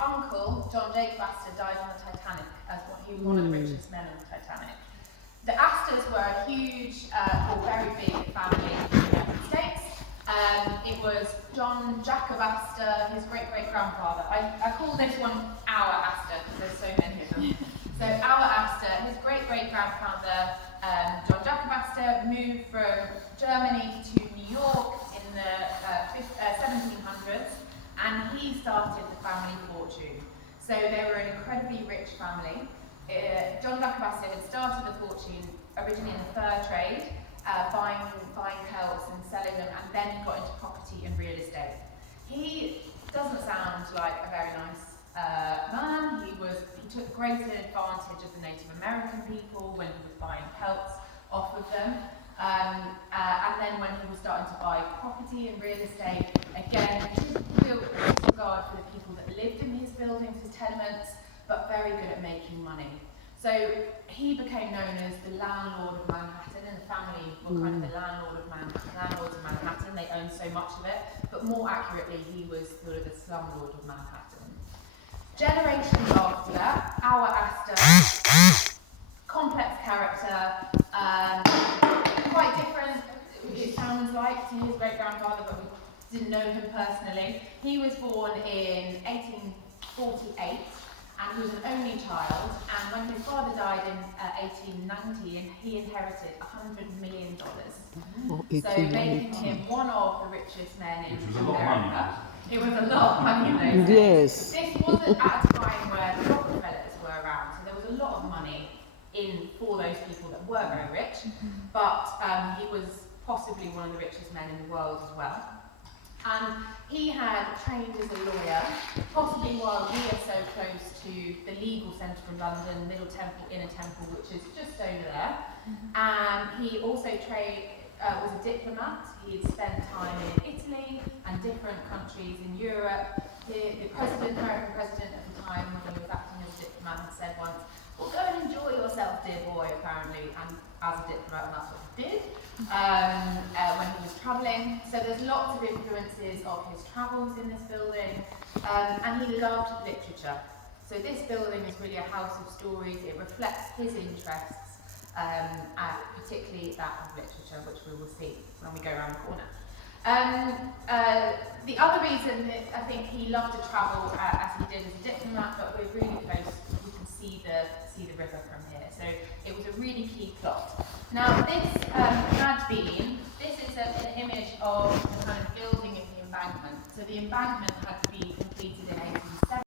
uncle, John Jacob Astor, died on the Titanic as he was one of the richest men on the Titanic. The Astors were a huge, or very big family in the United States. It was John Jacob Astor, his great-great-grandfather. I call this one our Astor because there's so many of them. So our Astor, his great-great-grandfather, John Jacob Astor, moved from Germany to New York in the 1700s, and he started the family fortune. So they were an incredibly rich family. John Jacob Astor had started the fortune originally in the fur trade, buying pelts and selling them, and then he got into property and real estate. He doesn't sound like a very nice man. He took great advantage of the Native American people when he was buying pelts off of them. And then when he was starting to buy property and real estate, again, real disregard for the people that lived in his buildings, his tenements, but very good at making money. So he became known as the landlord of Manhattan, and the family were kind of the landlords of Manhattan. They owned so much of it, but more accurately, he was sort of the slumlord of Manhattan. Generations after that, our Astor, complex character, quite different, it sounds like, to his great-grandfather, but we didn't know him personally. He was born in 1848, and he was an only child, and when his father died in 1890, he inherited $100 million. So making him one of the richest men in America. It was a lot of money in those days. Yes. This wasn't at a time where the Rockefellers were around, so there was a lot of money for those people that were very rich, but he was possibly one of the richest men in the world as well. And he had trained as a lawyer, possibly while we are so close to the legal centre of London, Middle Temple, Inner Temple, which is just over there. And he also was a diplomat. He had spent time in Italy and different countries in Europe. The American president at the time, when he was acting as a diplomat, had said once, "Well, go and enjoy yourself, dear boy," apparently, and as a diplomat, that's what he did when he was travelling. So there's lots of influences of his travels in this building, and he loved literature. So this building is really a house of stories. It reflects his interests, particularly that of literature, which we will see when we go around the corner. The other reason that I think he loved to travel as he did as a diplomat, but we're really close, we can see the river from here. So it was a really key plot. Now this had been, this is an image of the kind of building of the embankment. So the embankment